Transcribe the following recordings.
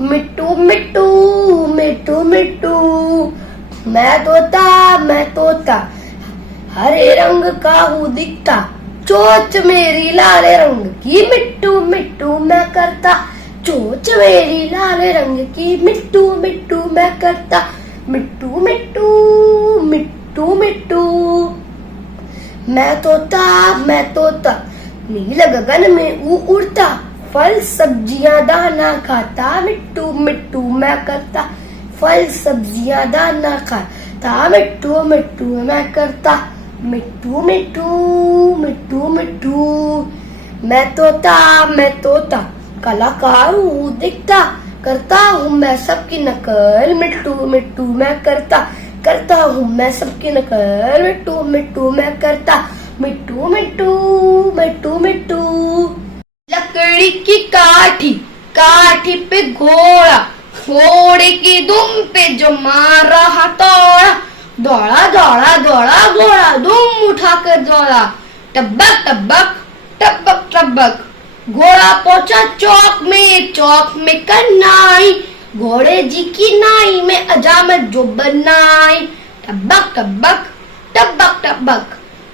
मिट्टू मिट्टू मिट्टू मिट्टू, मैं तोता हरे रंग का हूँ दिखता, चोंच मेरी लाल रंग की, मिट्टू मिट्टू मैं करता, चोंच मेरी लाल रंग की, मिट्टू मिट्टू मैं करता, मिट्टू मिट्टू मिट्टू मिट्टू। मैं तोता नीले गगन में उड़ता, फल सब्जियां दाना खाता, मिट्टू मिट्टू मैं करता, फल सब्जियां दाना खाता, मिट्टू मिट्टू मैं करता, मिट्टू मिट्टू मिट्टू मिट्टू। मैं तोता कलाकार हूँ दिखता, करता हूँ मैं सबकी नकल, मिट्टू मिट्टू मैं करता हूँ मैं सबकी नकल, मिट्टू मिट्टू मैं करता, मिट्टू मिट्टू मिट्टू मिट्टू। लकड़ी की काठी पे घोड़ा, घोड़े की दुम पे जो मार रहा तोड़ा, दौड़ा दौड़ा दौड़ा घोड़ा दुम उठाकर दौड़ा, टबक टबक टबक टबक, घोड़ा पहुंचा चौक में कन्नाई, घोड़े जी की नाई में अजामत जो बनाई, टबक टबक टबक टबक,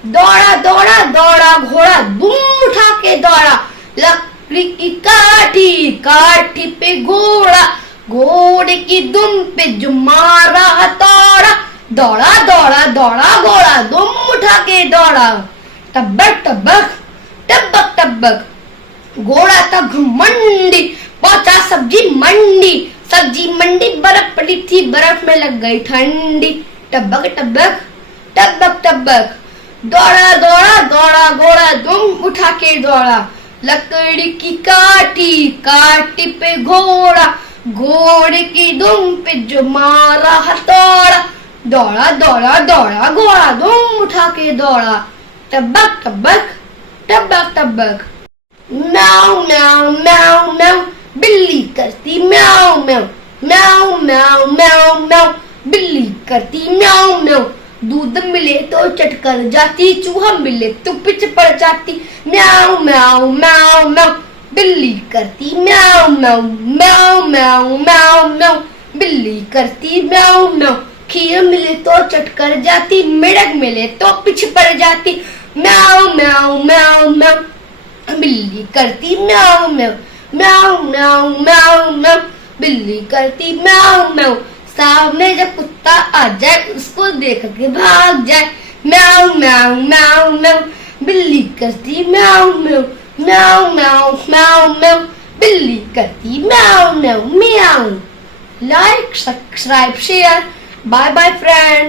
दौड़ा दौड़ा दौड़ा घोड़ा दुम उठा के दौड़ा, लकड़ी की काठी पे घोड़ा, घोड़े की दुम पे जो मारा हथौड़ा, दौड़ा दौड़ा दौड़ा घोड़ा दुम उठा के दौड़ा, टबक टबक टबक टबक, घोड़ा था घमंडी पहुंचा सब्जी मंडी बर्फ पड़ी थी, बर्फ में लग गई ठंडी, टबक टबक टबक टबक, दौड़ा दौड़ा दौड़ा घोड़ा दुम उठा के दौड़ा, लकड़ी की काठी पे घोड़ा, घोड़े की दुम पे जो मारा हथौड़ा, दौड़ा दौड़ा दौड़ा घोड़ा दुम उठा के दौड़ा, टबक टबक टबक टबक। म्याऊ म्याऊ म्याऊ म्याऊ, बिल्ली करती म्याऊ म्याऊ, म्याऊ म्याऊ म्याऊ म्याऊ, बिल्ली करती म्याऊ म्याऊ, दूध मिले तो चटकर जाती, चूहा मिले तो पिच पड़ जाती, म्याऊ म्याऊ म्याऊ म्याऊ, बिल्ली करती म्याऊ म्याऊ, म्याऊ म्याऊ म्याऊ म्याऊ, बिल्ली करती म्याऊ म्याऊ, खीर मिले तो चटकर जाती, मेढक मिले तो पिच पड़ जाती, म्याऊ म्याऊ म्याऊ म्याऊ, बिल्ली करती म्याऊ म्याऊ, म्याऊ म्याऊ म्याऊ म्याऊ, बिल्ली करती म्याऊ म्याऊ, सामने जब कुत्ता आ जाए उसको देख के भाग जाए, म्याऊ म्याऊ म्याऊ म्याऊ, बिल्ली करती म्याऊ म्याऊ, म्याऊ म्याऊ म्याऊ म्याऊ, बिल्ली करती म्याऊ म्याऊ म्याऊ। Like subscribe share, bye bye friends.